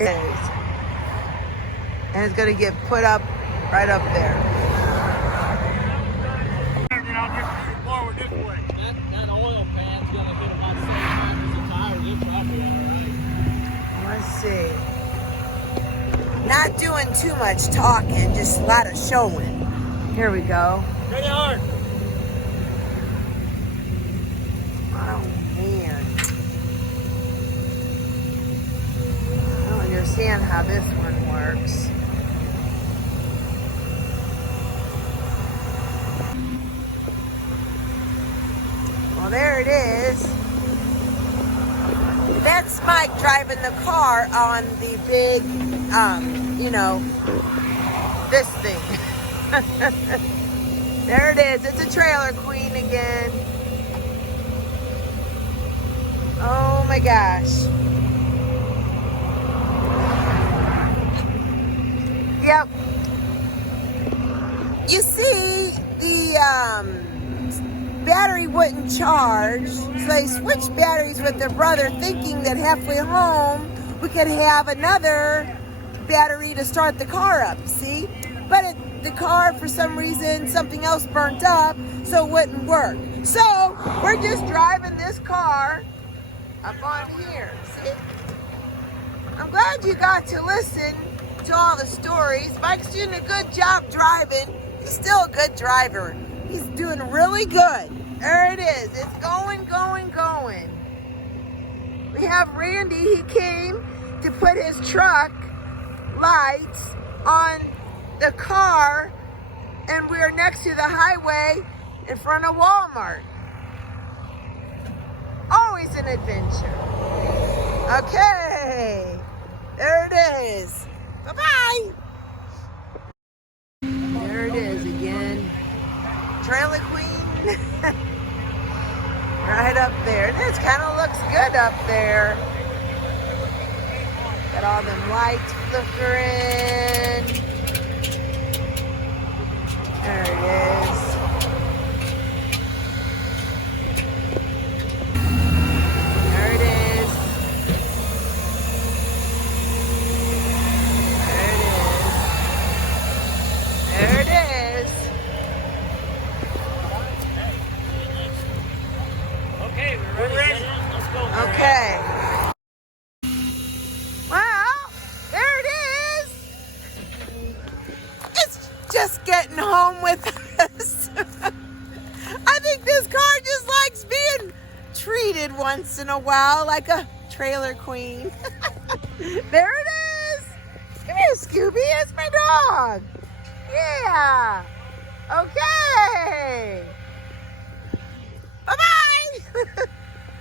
And it's gonna get put up right up there. And then I'll just forward this way. That oil pan's gonna get about 7 times the tires. It's probably alright. Let's see. Not doing too much talking, just a lot of showing. Here we go. Ready hard. Oh man. I don't understand how this one works. Well, there it is. That's Mike driving the car on the big, you know, this thing. There it is. It's a Trailer Queen again. Oh my gosh. Yep. You see, the battery wouldn't charge, so they switched batteries with their brother, thinking that halfway home we could have another battery to start the car up, see? But the car, for some reason, something else burnt up, so it wouldn't work. So we're just driving this car up on here, see? I'm glad you got to listen to all the stories. Mike's doing a good job driving. He's still a good driver. He's doing really good. There it is. It's going, going, going. We have Randy. He came to put his truck lights on the car, and we're next to the highway in front of Walmart. Always an adventure. Okay. There it is. Bye-bye. There it is again. Trailer Queen. Right up there. This kind of looks good up there. Got all them lights flickering. There it is. There it is. There it is. There it is. Okay, we're ready. Let's go. Okay. Well, there it is. It's just getting home with us. I think this car just likes being treated once in a while like a Trailer Queen. There it is. Come here, Scooby. It's my dog. Yeah. Okay.